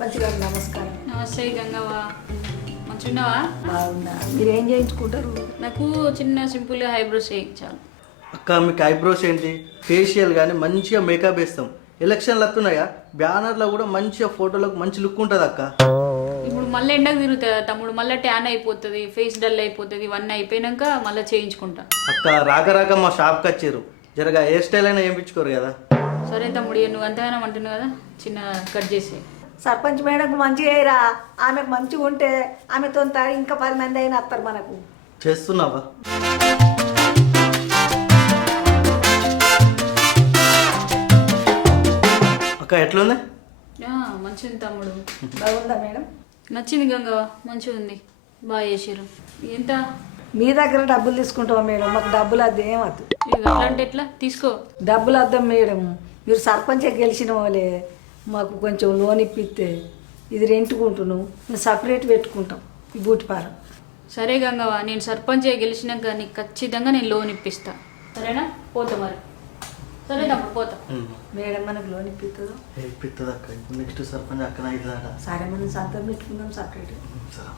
సర్పంచ్ గారు నమస్కారం. నమస్తే గంగవ్వ, మంచిగున్నావా? బాగున్నా. మీరు ఏం చేయించుకుంటారు? నాకు చిన్న సింపుల్గా ఐబ్రోస్ చేయించాలి. అక్క మీకు ఐబ్రోస్ ఏంటి, ఫేషియల్ కానీ మంచిగా మేకప్ వేస్తాం. ఎలక్షన్లు వస్తున్నాయా, బ్యానర్లో కూడా మంచిగా ఫోటోలకు మంచి లుక్ ఉంటుంది అక్క. ఇప్పుడు మళ్ళీ ఎండకు తిరుగుతుంది తమ్ముడు, మళ్ళీ ట్యాన్ అయిపోతుంది, ఫేస్ డల్ అయిపోతుంది. ఇవన్నీ అయిపోయాక మళ్ళీ చేయించుకుంటా. అక్క రాక రాక మా షాప్కి వచ్చారు, జరగా హెయిర్ స్టైల్ అయినా వేయించుకోరు కదా. సరే తమ్ముడు, ఇక నువ్వు అంతగానో అంటున్నావు కదా, చిన్న కట్ చేసి. సర్పంచ్ మేడంకు మంచిగా అయ్యరా. ఆమెకు మంచిగా ఉంటే ఆమెతో ఇంకా 10 మంది అయినా వస్తారు మనకు. చేస్తున్నావా? అక్క ఎట్లుంది? మంచిది తమ్ముడు. బాగుందా మేడం? నచ్చింది గంగవ్వ, మంచిగా ఉంది, బాగా చేసారు. ఎంత? మీ దగ్గర డబ్బులు తీసుకుంటావా మేడం? మాకు డబ్బులు అద్దం ఏమద్దు. అంటే ఎట్లా తీసుకో. డబ్బులు అద్దం మేడం. మీరు సర్పంచ్ గెలిచిన వాళ్ళే, మాకు కొంచెం లోన్ ఇప్పిస్తే ఇది రెంట్కుంటున్నాం, మేము సపరేట్ పెట్టుకుంటాం ఈ బూటిపారం. సరే గంగవ్వ, నేను సర్పంచ్ గెలిచినాక నీకు ఖచ్చితంగా నేను లోన్ ఇప్పిస్తా. సరేనా? పోతా మరి. సరే తమ్ముడు, పోతా. మేడం మనకు లోన్ ఇప్పిస్తుందో? ఇప్పిస్తుంది అక్క. నెక్స్ట్ సర్పంచ్ అక్కన అవుతుందట. సరే మనం సంతం పెట్టుకుందాం సపరేట్. సరే.